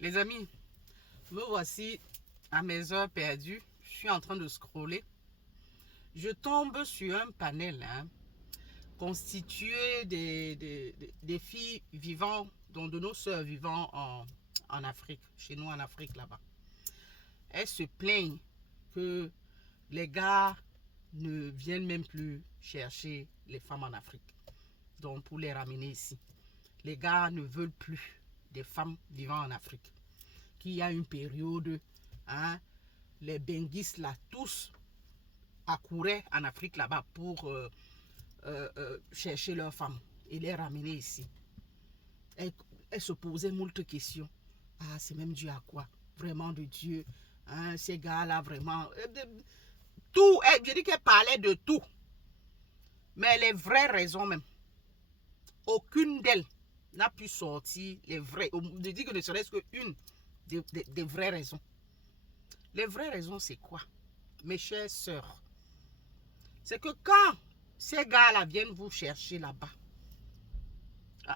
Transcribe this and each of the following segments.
Les amis, me voici à mes heures perdues. Je suis en train de scroller. Je tombe sur un panel constitué des filles vivant, dont de nos sœurs vivant en Afrique, chez nous en Afrique là-bas. Elles se plaignent que les gars ne viennent même plus chercher les femmes en Afrique. Donc pour les ramener ici. Les gars ne veulent plus des femmes vivant en Afrique. Qu'il y a une période, les benguistes là, tous accouraient en Afrique là-bas pour chercher leurs femmes et les ramener ici. Elles se posaient moult questions. Ah, c'est même dû à quoi? Vraiment de Dieu. Ces gars-là, vraiment. Tout, je dis qu'elle parlait de tout. Mais les vraies raisons même, aucune d'elles n'a pu sortir les vraies. Je dis que ne serait-ce qu'une des vraies raisons. Les vraies raisons, c'est quoi? Mes chères sœurs, c'est que quand ces gars-là viennent vous chercher là-bas,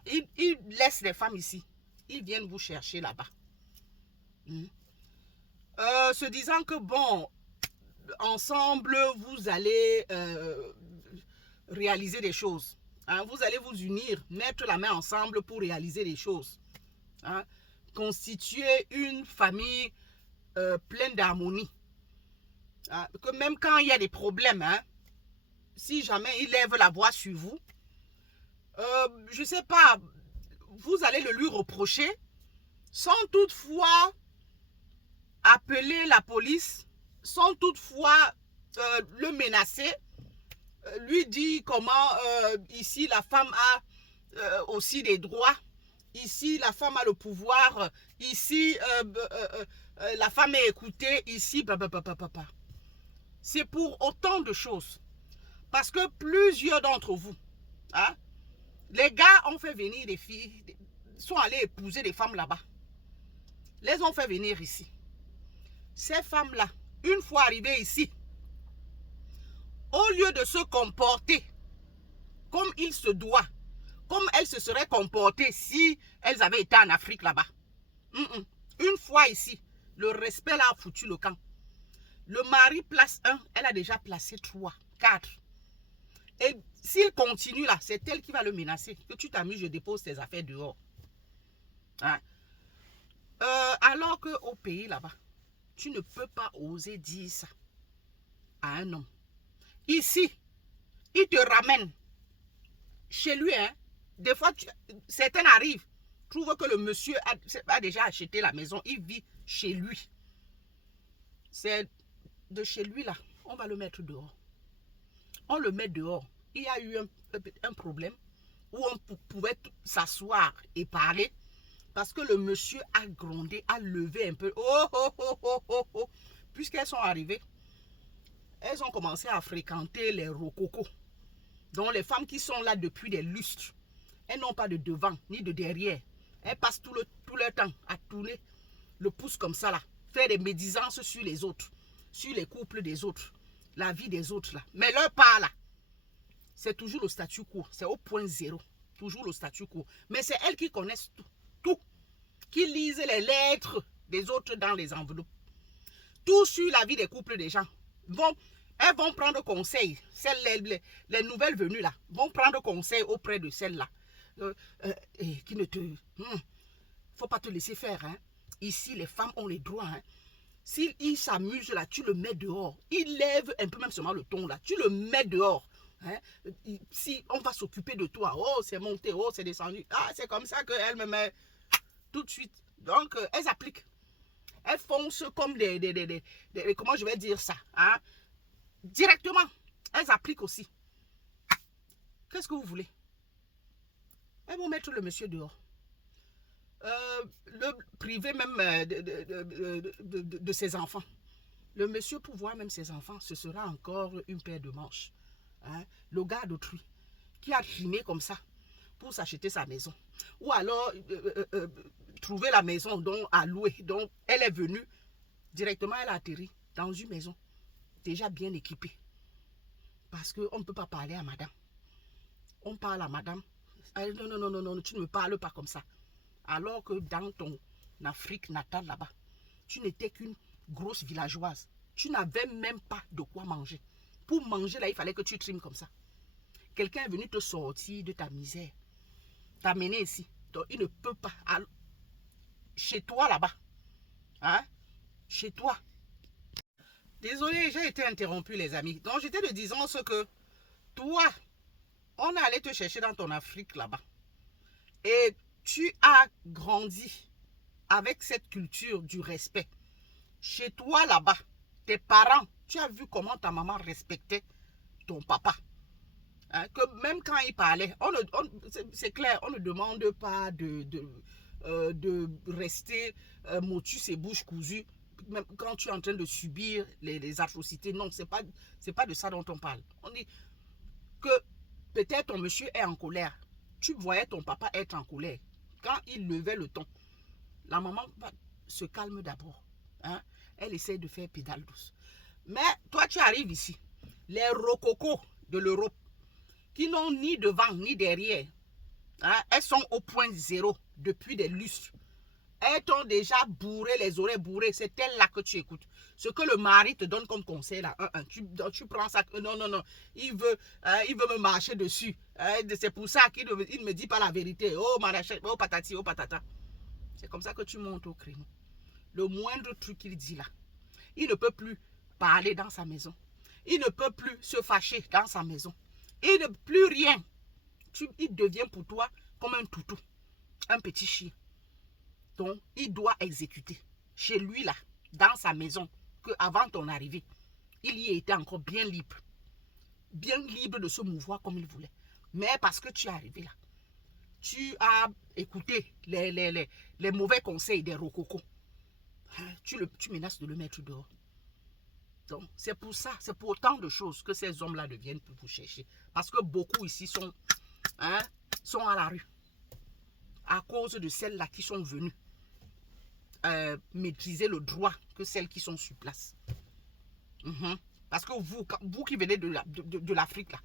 ils laissent les femmes ici. Ils viennent vous chercher là-bas. Se disant que bon, ensemble, vous allez réaliser des choses. Vous allez vous unir, mettre la main ensemble pour réaliser des choses. Constituer une famille pleine d'harmonie. Que même quand il y a des problèmes, si jamais il lève la voix sur vous, je ne sais pas, vous allez le lui reprocher sans toutefois appeler la police, sans toutefois le menacer, lui dire comment ici la femme a aussi des droits, ici la femme a le pouvoir, ici la femme est écoutée, ici c'est pour autant de choses. Parce que plusieurs d'entre vous, les gars ont fait venir des filles, sont allés épouser des femmes là-bas. Les ont fait venir ici. Ces femmes-là, une fois arrivées ici, au lieu de se comporter comme il se doit, comme elles se seraient comportées si elles avaient été en Afrique là-bas. Une fois ici, le respect là a foutu le camp. Le mari place 1, elle a déjà placé 3, 4. Et s'il continue là, c'est elle qui va le menacer. Que tu t'amuses, je dépose tes affaires dehors. Alors qu'au pays là-bas, tu ne peux pas oser dire ça à un homme. Ici, il te ramène chez lui. Des fois, certains arrivent, trouvent que le monsieur a déjà acheté la maison, il vit chez lui. C'est de chez lui là, on va le mettre dehors. On le met dehors. Il y a eu un problème où on pouvait s'asseoir et parler parce que le monsieur a grondé, a levé un peu. Puisqu'elles sont arrivées, elles ont commencé à fréquenter les rococos. Donc les femmes qui sont là depuis des lustres, elles n'ont pas de devant ni de derrière. Elles passent tout leur temps à tourner le pouce comme ça là, faire des médisances sur les autres, sur les couples des autres, la vie des autres là. Mais leur part là, c'est toujours le statu quo, c'est au point zéro, toujours le statu quo. Mais c'est elles qui connaissent tout, qui lisent les lettres des autres dans les enveloppes. Tout sur la vie des couples des gens. Elles vont prendre conseil. Les nouvelles venues là vont prendre conseil auprès de celles-là. Qui ne te... faut pas te laisser faire. Ici, les femmes ont les droits. S'il s'amuse là, tu le mets dehors. Il lève un peu même seulement le ton là. Tu le mets dehors. Si on va s'occuper de toi, oh c'est monté, oh c'est descendu. C'est comme ça qu'elle me met tout de suite. Donc, elles appliquent. Elles foncent comme comment je vais dire ça, directement. Elles appliquent aussi. Qu'est-ce que vous voulez? Elles vont mettre le monsieur dehors. Le privé même de ses enfants. Le monsieur, pour voir même ses enfants, ce sera encore une paire de manches. Le gars d'autrui qui a trimé comme ça pour s'acheter sa maison. Ou alors trouver la maison à louer. Donc elle est venue directement, elle a atterri dans une maison déjà bien équipée. Parce qu'on ne peut pas parler à madame. On parle à madame. Elle dit non, tu ne me parles pas comme ça. Alors que dans ton Afrique natale là-bas, tu n'étais qu'une grosse villageoise. Tu n'avais même pas de quoi manger. Pour manger, là, il fallait que tu trimes comme ça. Quelqu'un est venu te sortir de ta misère, t'amener ici. Donc, il ne peut pas. Chez toi, là-bas. Hein? Chez toi. Désolé, j'ai été interrompu, les amis. Donc, j'étais te disant ce que toi, on est allé te chercher dans ton Afrique, là-bas. Et tu as grandi avec cette culture du respect. Chez toi, là-bas, tes parents, tu as vu comment ta maman respectait ton papa. Hein, que même quand il parlait, c'est clair, on ne demande pas de rester motus et bouche cousue, même quand tu es en train de subir les atrocités. Non, c'est pas de ça dont on parle. On dit que peut-être ton monsieur est en colère. Tu voyais ton papa être en colère. Quand il levait le ton, la maman se calme d'abord. Hein? Elle essaie de faire pédale douce. Mais toi, tu arrives ici. Les rococos de l'Europe, qui n'ont ni devant ni derrière, hein, elles sont au point zéro depuis des lustres. Elles t'ont déjà bourré les oreilles bourrées. C'est elle-là que tu écoutes. Ce que le mari te donne comme conseil, là, tu prends ça. Non, non, non. Il veut me marcher dessus. C'est pour ça qu'il ne me dit pas la vérité. Oh, marachette, oh, patati, oh, patata. C'est comme ça que tu montes au créneau. Le moindre truc qu'il dit là, il ne peut plus parler dans sa maison. Il ne peut plus se fâcher dans sa maison. Il ne peut plus rien. Il devient pour toi comme un toutou, un petit chien. Donc, il doit exécuter. Chez lui, là, dans sa maison, qu'avant ton arrivée, il y était encore bien libre. Bien libre de se mouvoir comme il voulait. Mais parce que tu es arrivé là, tu as écouté les mauvais conseils des rococos. Tu menaces de le mettre dehors. Donc, c'est pour ça, c'est pour autant de choses que ces hommes-là viennent pour vous chercher. Parce que beaucoup ici sont à la rue. À cause de celles-là qui sont venues maîtriser le droit que celles qui sont sur place. Parce que vous qui venez de l'Afrique, là,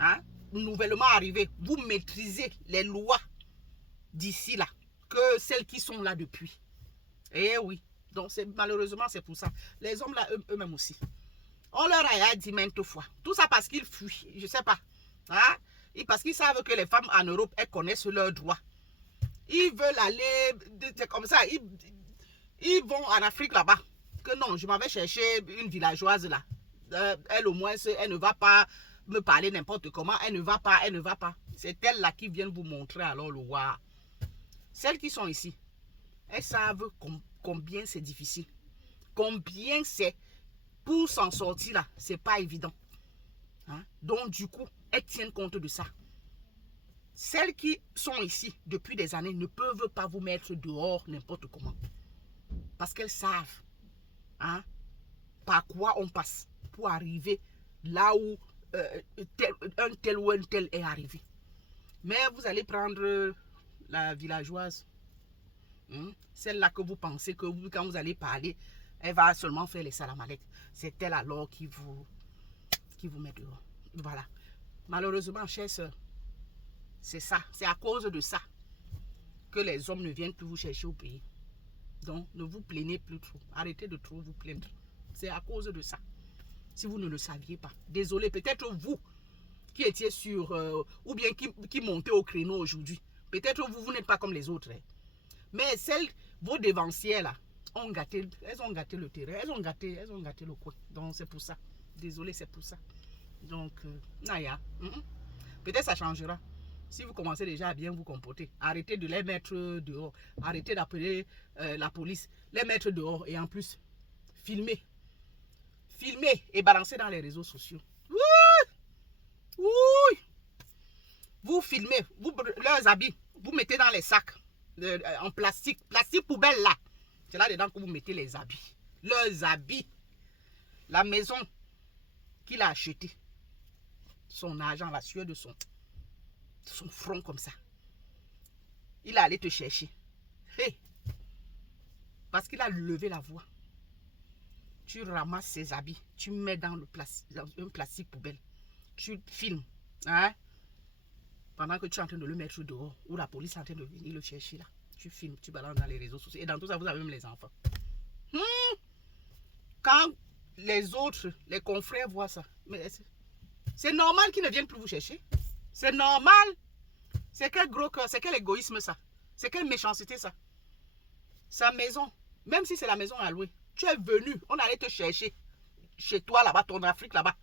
hein, nouvellement arrivés, vous maîtrisez les lois d'ici, là, que celles qui sont là depuis. Eh oui. Donc, malheureusement, c'est pour ça. Les hommes là, eux-mêmes aussi. On leur a dit maintes fois. Tout ça parce qu'ils fuient. Je ne sais pas. Hein? Et parce qu'ils savent que les femmes en Europe, elles connaissent leurs droits. Ils veulent aller, c'est comme ça. Ils vont en Afrique là-bas. Que non, je m'avais cherché une villageoise là. Elle au moins, elle ne va pas me parler n'importe comment. Elle ne va pas. C'est elle là qui vient vous montrer alors le roi. Celles qui sont ici, elles savent combien c'est difficile. Combien c'est pour s'en sortir là, c'est pas évident. Hein? Donc du coup, elles tiennent compte de ça. Celles qui sont ici depuis des années ne peuvent pas vous mettre dehors n'importe comment. Parce qu'elles savent par quoi on passe pour arriver là où un tel ou un tel est arrivé. Mais vous allez prendre la villageoise. Celle-là que vous pensez que quand vous allez parler, elle va seulement faire les salamalecs. C'est elle alors qui vous met dehors. Voilà. Malheureusement, chers sœurs, c'est ça. C'est à cause de ça que les hommes ne viennent plus vous chercher au pays. Donc, ne vous plaignez plus trop. Arrêtez de trop vous plaindre. C'est à cause de ça. Si vous ne le saviez pas. Désolé, peut-être vous qui étiez sur, ou bien qui montez au créneau aujourd'hui. Peut-être vous n'êtes pas comme les autres. Hein. Mais vos dévancières là, elles ont gâté le terrain, elles ont gâté le coin. Donc c'est pour ça. Désolé, c'est pour ça. Donc, Naya, peut-être ça changera. Si vous commencez déjà à bien vous comporter, arrêtez de les mettre dehors. Arrêtez d'appeler la police, les mettre dehors et en plus, filmer. Filmer et balancer dans les réseaux sociaux. Oui. Vous filmez, leurs habits, vous mettez dans les sacs. En plastique poubelle là. C'est là dedans que vous mettez les habits. Leurs habits. La maison qu'il a achetée. Son argent, la sueur de son front comme ça. Il a allé te chercher. Hey. Parce qu'il a levé la voix. Tu ramasses ses habits. Tu mets dans un plastique poubelle. Tu filmes. Hein? Pendant que tu es en train de le mettre dehors. Ou la police est en train de venir le chercher là. tu filmes, tu balances dans les réseaux sociaux. Et dans tout ça, vous avez même les enfants. Quand les autres, les confrères voient ça, mais c'est normal qu'ils ne viennent plus vous chercher. C'est normal. C'est quel gros cœur, c'est quel égoïsme ça. C'est quelle méchanceté ça. Sa maison, même si c'est la maison à louer, tu es venu, on allait te chercher chez toi là-bas, ton Afrique là-bas,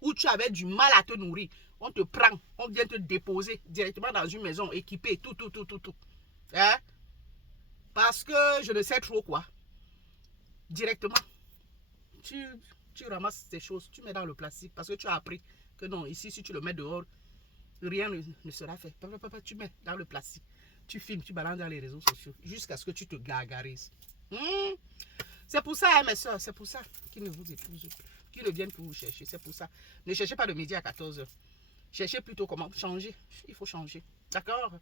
où tu avais du mal à te nourrir. On te prend, on vient te déposer directement dans une maison équipée, tout. Hein? Parce que je ne sais trop quoi. Directement, tu ramasses tes choses, tu mets dans le plastique parce que tu as appris que non, ici, si tu le mets dehors, rien ne sera fait. Papa, tu mets dans le plastique, tu filmes, tu balances dans les réseaux sociaux jusqu'à ce que tu te gargarises. C'est pour ça, hein, mes soeurs, c'est pour ça qu'ils ne vous épousent plus, qu'ils ne viennent plus vous chercher. C'est pour ça. Ne cherchez pas de midi à 14h. Cherchez plutôt comment changer. Il faut changer. D'accord?